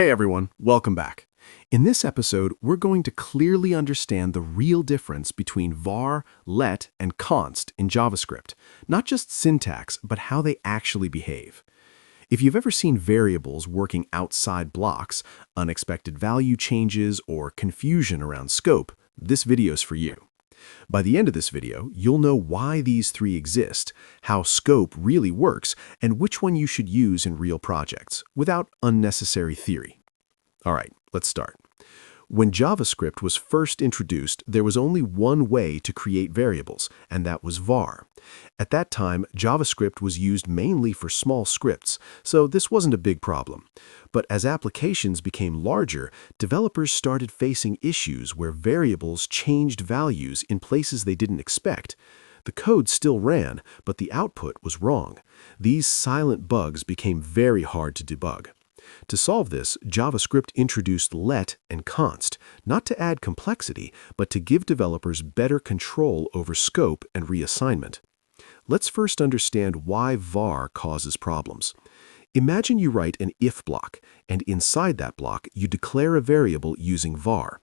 Hey everyone, welcome back. In this episode, we're going to clearly understand the real difference between var, let, and const in JavaScript. Not just syntax, but how they actually behave. If you've ever seen variables working outside blocks, unexpected value changes, or confusion around scope, this video's for you. By the end of this video, you'll know why these three exist, how scope really works, and which one you should use in real projects, without unnecessary theory. All right, let's start. When JavaScript was first introduced, there was only one way to create variables, and that was var. At that time, JavaScript was used mainly for small scripts, so this wasn't a big problem. But as applications became larger, developers started facing issues where variables changed values in places they didn't expect. The code still ran, but the output was wrong. These silent bugs became very hard to debug. To solve this, JavaScript introduced let and const, not to add complexity, but to give developers better control over scope and reassignment. Let's first understand why var causes problems. Imagine you write an if block, and inside that block, you declare a variable using var.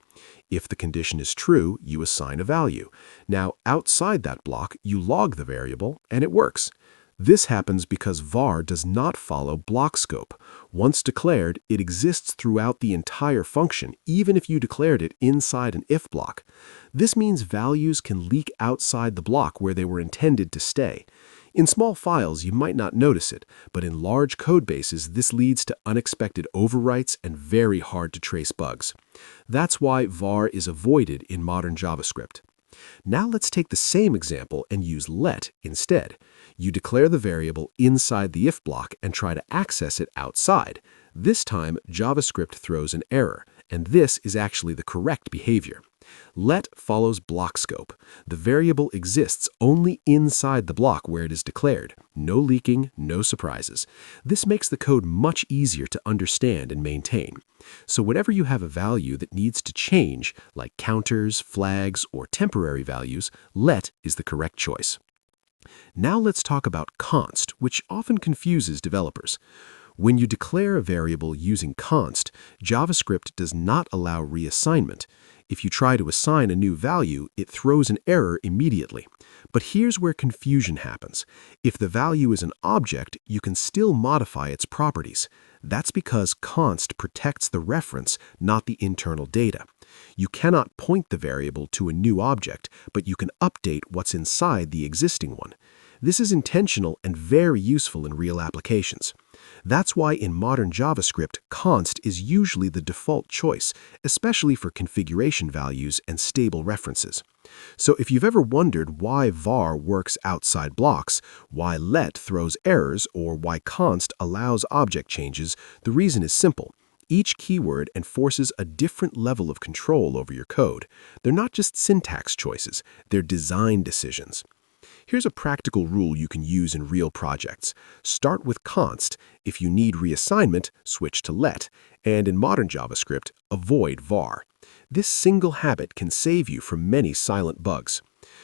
If the condition is true, you assign a value. Now, outside that block, you log the variable, and it works. This happens because var does not follow block scope. Once declared, it exists throughout the entire function, even if you declared it inside an if block. This means values can leak outside the block where they were intended to stay. In small files, you might not notice it, but in large code bases, this leads to unexpected overwrites and very hard to trace bugs. That's why var is avoided in modern JavaScript. Now let's take the same example and use let instead. You declare the variable inside the if block and try to access it outside. This time, JavaScript throws an error, and this is actually the correct behavior. Let follows block scope. The variable exists only inside the block where it is declared. No leaking, no surprises. This makes the code much easier to understand and maintain. So whenever you have a value that needs to change, like counters, flags, or temporary values, let is the correct choice. Now let's talk about const, which often confuses developers. When you declare a variable using const, JavaScript does not allow reassignment. If you try to assign a new value, it throws an error immediately. But here's where confusion happens. If the value is an object, you can still modify its properties. That's because const protects the reference, not the internal data. You cannot point the variable to a new object, but you can update what's inside the existing one. This is intentional and very useful in real applications. That's why in modern JavaScript, const is usually the default choice, especially for configuration values and stable references. So if you've ever wondered why var works outside blocks, why let throws errors, or why const allows object changes, the reason is simple. Each keyword enforces a different level of control over your code. They're not just syntax choices, they're design decisions. Here's a practical rule you can use in real projects. Start with const. If you need reassignment, switch to let. And in modern JavaScript, avoid var. This single habit can save you from many silent bugs.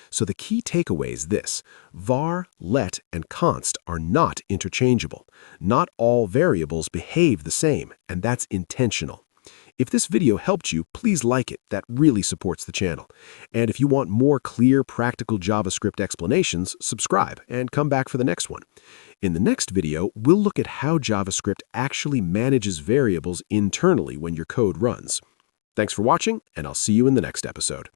So the key takeaway is this: var, let, and const are not interchangeable. Not all variables behave the same, and that's intentional. If this video helped you, please like it. That really supports the channel. And if you want more clear, practical JavaScript explanations, subscribe and come back for the next one. In the next video, we'll look at how JavaScript actually manages variables internally when your code runs. Thanks for watching, and I'll see you in the next episode.